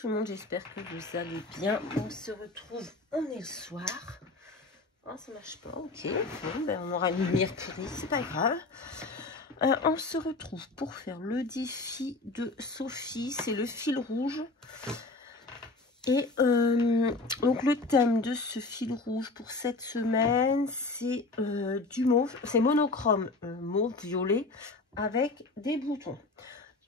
tout le monde, j'espère que vous allez bien. On se retrouve, on est le soir. Oh, ça marche pas, ok. Bon, ben, on aura une lumière pourrie, c'est pas grave. On se retrouve pour faire le défi de Sophie, c'est le fil rouge. Et donc le thème de ce fil rouge pour cette semaine, c'est du mauve, c'est monochrome mauve violet avec des boutons.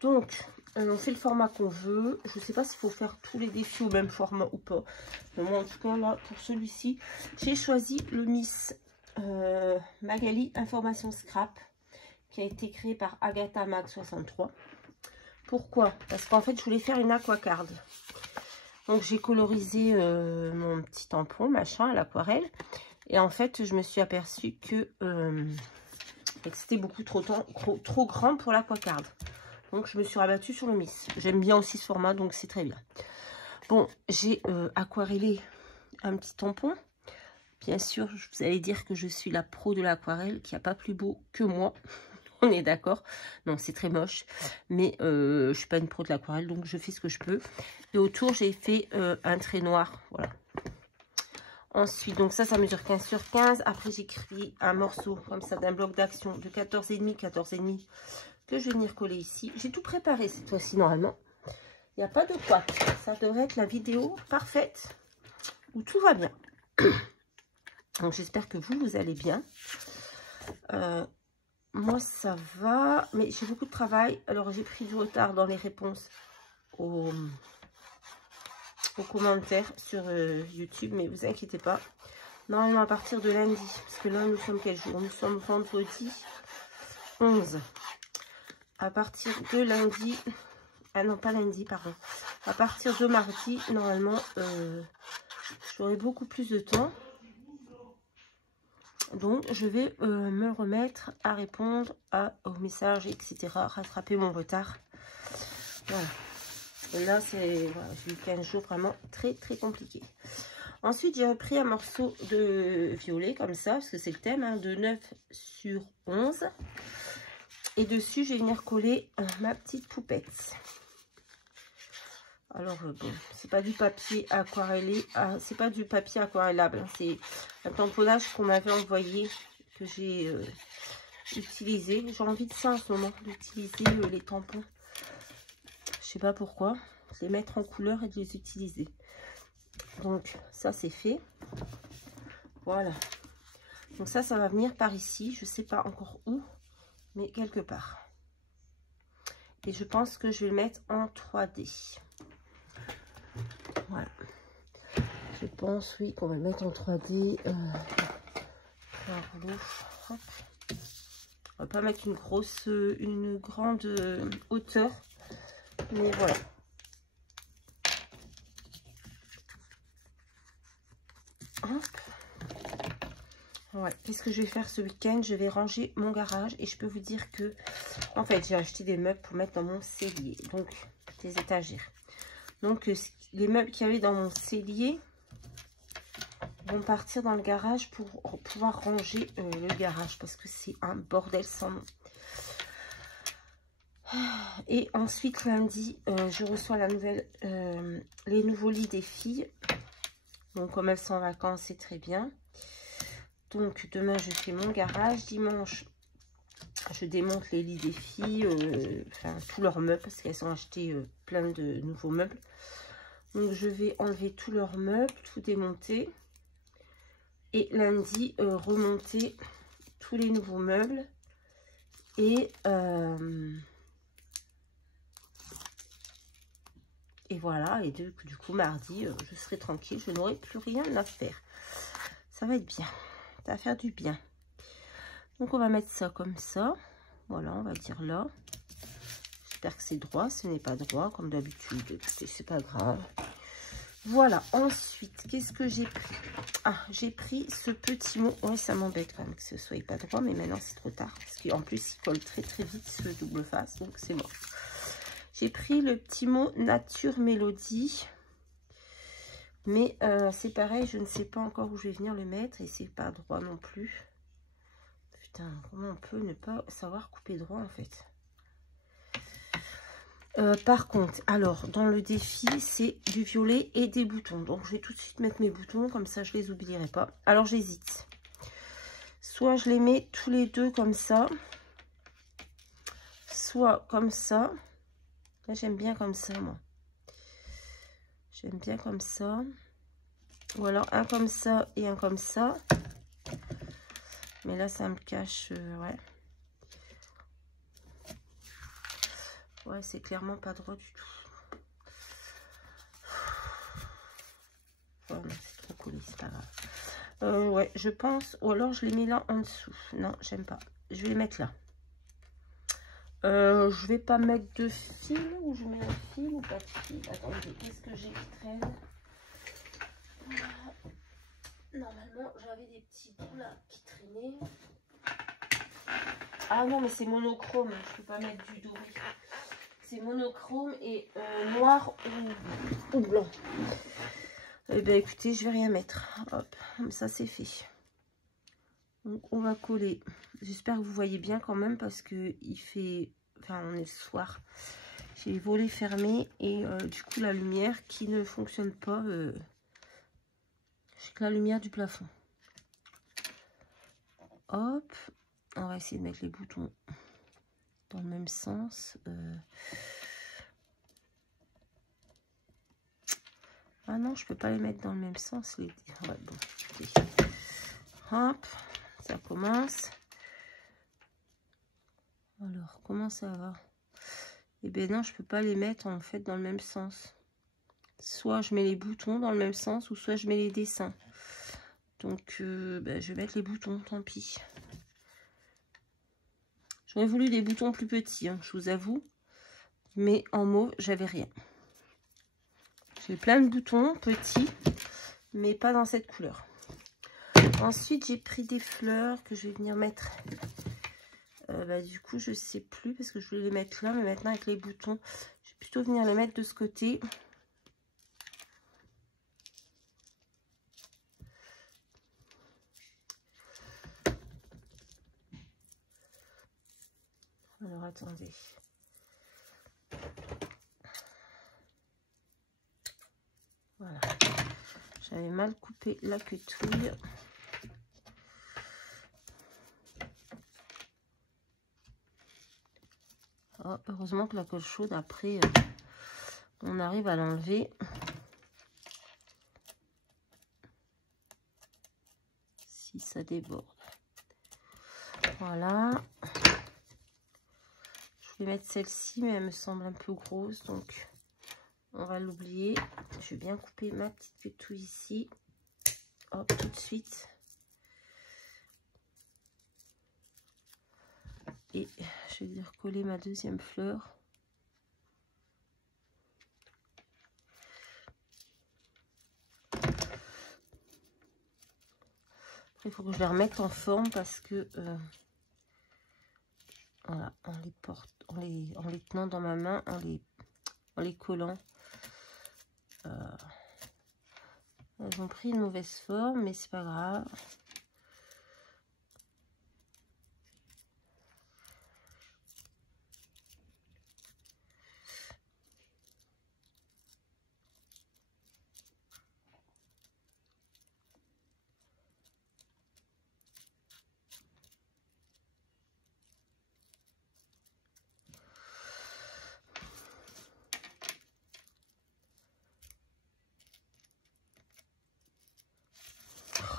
Donc on fait le format qu'on veut. Je ne sais pas s'il faut faire tous les défis au même format ou pas. Mais moi en tout cas là pour celui-ci, j'ai choisi le Miss Magali Information Scrap qui a été créé par Agatha Mag 63. Pourquoi? Parce qu'en fait je voulais faire une aquacard. Donc j'ai colorisé mon petit tampon machin à l'aquarelle et en fait je me suis aperçue que c'était beaucoup trop grand pour l'aquacard. Donc je me suis rabattue sur le Miss. J'aime bien aussi ce format, donc c'est très bien. Bon, j'ai aquarellé un petit tampon. Bien sûr, vous allez dire que je suis la pro de l'aquarelle, qui n'a pas plus beau que moi. On est d'accord. Non, c'est très moche. Mais je ne suis pas une pro de l'aquarelle, donc je fais ce que je peux. Et autour, j'ai fait un trait noir. Voilà. Ensuite, donc ça mesure 15 sur 15. Après, j'ai créé un morceau comme ça d'un bloc d'action de 14,5 que je vais venir coller ici. J'ai tout préparé cette fois-ci normalement. Il n'y a pas de quoi. Ça devrait être la vidéo parfaite où tout va bien. Donc j'espère que vous allez bien. Moi ça va, mais j'ai beaucoup de travail. Alors j'ai pris du retard dans les réponses aux commentaires sur YouTube, mais vous inquiétez pas. Normalement à partir de lundi, parce que là nous sommes quel jour? Nous sommes vendredi 11. À partir de lundi, ah non pas lundi pardon, à partir de mardi normalement j'aurai beaucoup plus de temps, donc je vais me remettre à répondre aux messages etc, rattraper mon retard. Voilà, et là c'est voilà, j'ai eu 15 jours vraiment très compliqué. Ensuite j'ai repris un morceau de violet comme ça parce que c'est le thème hein, de 9 sur 11. Et dessus, je vais venir coller ma petite poupette. Alors, bon, c'est pas du papier aquarellé, c'est pas du papier aquarellable. Hein, c'est un tamponnage qu'on m'avait envoyé, que j'ai utilisé. J'ai envie de ça en ce moment, d'utiliser les tampons. Je sais pas pourquoi. De les mettre en couleur et de les utiliser. Donc, ça, c'est fait. Voilà. Donc, ça va venir par ici. Je sais pas encore où. Mais quelque part. Et je pense que je vais le mettre en 3D. Voilà. Je pense, oui, qu'on va le mettre en 3D. On va pas mettre une grande hauteur. Mais voilà. Hop. Ouais. Qu'est-ce que je vais faire ce week-end? Je vais ranger mon garage et je peux vous dire que en fait j'ai acheté des meubles pour mettre dans mon cellier, donc des étagères. Donc les meubles qu'il y avait dans mon cellier vont partir dans le garage pour pouvoir ranger le garage parce que c'est un bordel sans nom. Et ensuite lundi je reçois les nouveaux lits des filles. Donc comme elles sont en vacances c'est très bien. Donc demain je fais mon garage. Dimanche je démonte les lits des filles, enfin tous leurs meubles parce qu'elles ont acheté plein de nouveaux meubles. Donc je vais enlever tous leurs meubles, tout démonter. Et lundi remonter tous les nouveaux meubles. Et voilà, et du coup mardi je serai tranquille, je n'aurai plus rien à faire. Ça va être bien. Ça va faire du bien. Donc on va mettre ça comme ça. Voilà, on va dire là. J'espère que c'est droit. Ce n'est pas droit comme d'habitude. Écoutez, c'est pas grave. Voilà. Ensuite, qu'est-ce que j'ai pris? Ah, j'ai pris ce petit mot. Ouais, ça m'embête quand même que ce soit pas droit, mais maintenant c'est trop tard. Parce qu'en plus, il colle très vite ce double face. Donc c'est bon. J'ai pris le petit mot Nature Mélodie. Mais c'est pareil, je ne sais pas encore où je vais venir le mettre. Et c'est pas droit non plus. Putain, comment on peut ne pas savoir couper droit en fait? Par contre, alors, dans le défi, c'est du violet et des boutons. Donc, je vais tout de suite mettre mes boutons, comme ça, je les oublierai pas. Alors, j'hésite. Soit je les mets tous les deux comme ça, soit comme ça. Là, j'aime bien comme ça, moi. J'aime bien comme ça. Ou alors, un comme ça et un comme ça. Mais là, ça me cache, ouais. Ouais, c'est clairement pas droit du tout. Oh non, c'est trop collé, c'est pas grave. Ouais, je pense. Ou alors je les mets là en dessous. Non, j'aime pas. Je vais les mettre là. Je vais pas mettre de fil. Ou je mets un fil ou pas de fil. Attendez, qu'est-ce que j'ai qui traîne? Normalement, j'avais des petits bouts là qui traînaient. Ah non, mais c'est monochrome. Je peux pas mettre du doré. C'est monochrome et noir ou blanc. Eh bien, écoutez, je vais rien mettre. Hop, comme ça, c'est fait. Donc, on va coller. J'espère que vous voyez bien quand même parce que il fait... Enfin, on est le soir. J'ai les volets fermés et du coup, la lumière qui ne fonctionne pas. C'est que la lumière du plafond. Hop. On va essayer de mettre les boutons dans le même sens. Ah non, je peux pas les mettre dans le même sens. Ouais, bon, okay. Hop, ça commence. Alors, comment ça va? Eh bien non, je peux pas les mettre en fait dans le même sens. Soit je mets les boutons dans le même sens, ou soit je mets les dessins. Donc, ben, je vais mettre les boutons, tant pis. J'aurais voulu des boutons plus petits, hein, je vous avoue. Mais en mauve, j'avais rien. J'ai plein de boutons petits, mais pas dans cette couleur. Ensuite, j'ai pris des fleurs que je vais venir mettre. Bah, du coup, je sais plus parce que je voulais les mettre là, mais maintenant avec les boutons, je vais plutôt venir les mettre de ce côté. Alors, attendez. Voilà. J'avais mal coupé la quetouille. Oh, heureusement que la colle chaude, après, on arrive à l'enlever. Si ça déborde. Voilà. Je vais mettre celle-ci, mais elle me semble un peu grosse, donc on va l'oublier. Je vais bien couper ma petite quetouille ici. Hop, tout de suite. Et je vais venir coller ma deuxième fleur. Il faut que je les remette en forme parce que voilà, en les porte, en les tenant dans ma main, en les collant, elles ont pris une mauvaise forme, mais c'est pas grave.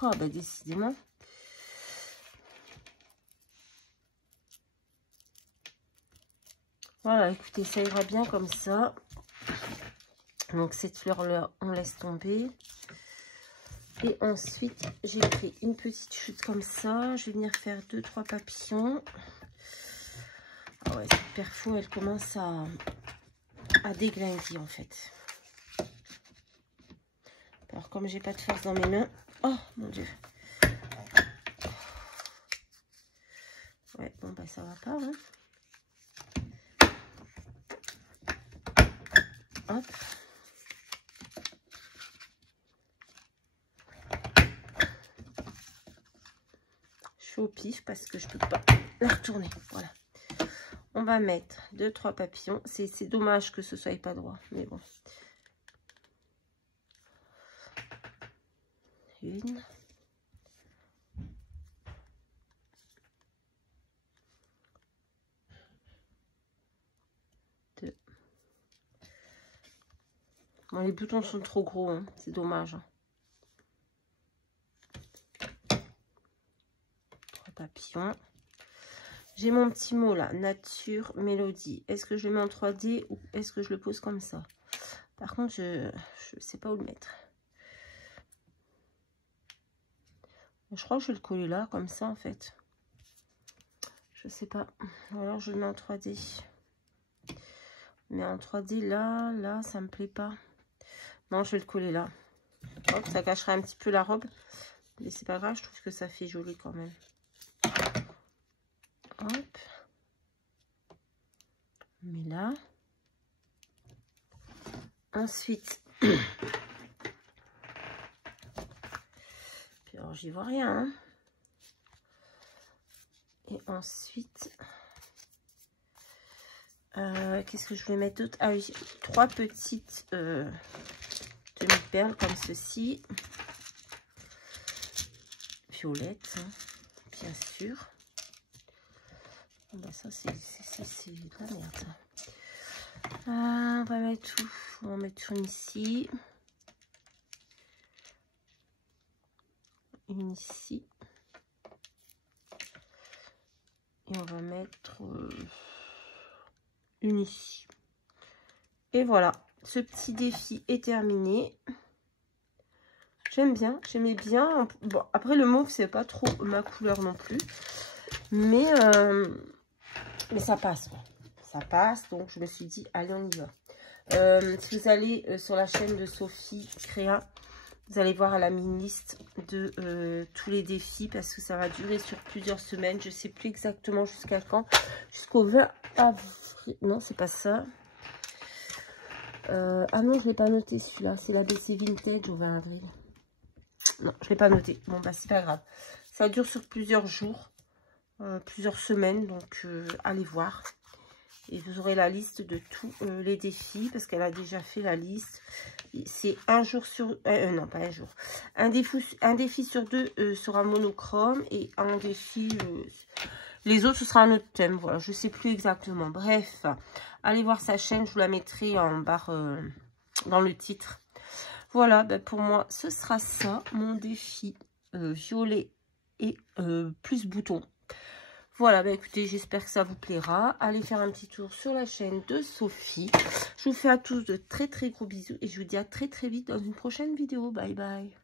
Oh, bah décidément. Voilà, écoutez, ça ira bien comme ça. Donc cette fleur-là, on laisse tomber. Et ensuite, j'ai fait une petite chute comme ça. Je vais venir faire 2-3 papillons. Ah ouais, cette perfo, elle commence à déglinguer en fait. Alors comme j'ai pas de force dans mes mains. Oh mon dieu. Ouais, bon bah ça va pas. Hein. Hop. Je fais au pif parce que je peux pas la retourner. Voilà. On va mettre 2-3 papillons. C'est dommage que ce soit pas droit, mais bon. 1, 2. Bon, les boutons sont trop gros, hein. C'est dommage. 3 papillons. J'ai mon petit mot là, nature, mélodie. Est-ce que je le mets en 3D ou est-ce que je le pose comme ça? Par contre, je ne sais pas où le mettre. Je crois que je vais le coller là, comme ça en fait. Je sais pas. Ou alors je le mets en 3D. Mais en 3D là, ça me plaît pas. Non, je vais le coller là. Hop, ça cachera un petit peu la robe. Mais c'est pas grave, je trouve que ça fait joli quand même. Hop. On met là. Ensuite. Puis alors, j'y vois rien. Hein. Et ensuite. Qu'est-ce que je voulais mettre d'autre? Ah oui, 3 petites demi-perles comme ceci. Violettes, hein, bien sûr. Ben ça, c'est de la merde. On va mettre tout. On va mettre une ici. Une ici. Et on va mettre une ici. Et voilà, ce petit défi est terminé. J'aime bien, j'aimais bien. Bon, après le mauve, c'est pas trop ma couleur non plus. Mais ça passe, quoi. Ça passe, donc je me suis dit, allez, on y va. Si vous allez sur la chaîne de Sophie Créa, vous allez voir à la mini-liste de tous les défis parce que ça va durer sur plusieurs semaines. Je ne sais plus exactement jusqu'à quand. Jusqu'au 20 avril. Non, c'est pas ça. Ah non, je ne l'ai pas noté celui-là. C'est l'ABC Vintage au 20 avril. Non, je ne l'ai pas noté. Bon, bah, c'est pas grave. Ça dure sur plusieurs jours, plusieurs semaines. Donc, allez voir. Et vous aurez la liste de tous les défis parce qu'elle a déjà fait la liste. C'est un jour sur... non, pas un jour. Un défi sur 2 sera monochrome et un défi... les autres, ce sera un autre thème. Voilà, je ne sais plus exactement. Bref, allez voir sa chaîne. Je vous la mettrai en barre dans le titre. Voilà, ben pour moi, ce sera ça. Mon défi violet et plus bouton. Voilà, bah écoutez, j'espère que ça vous plaira. Allez faire un petit tour sur la chaîne de Sophie. Je vous fais à tous de très très gros bisous et je vous dis à très très vite dans une prochaine vidéo. Bye bye.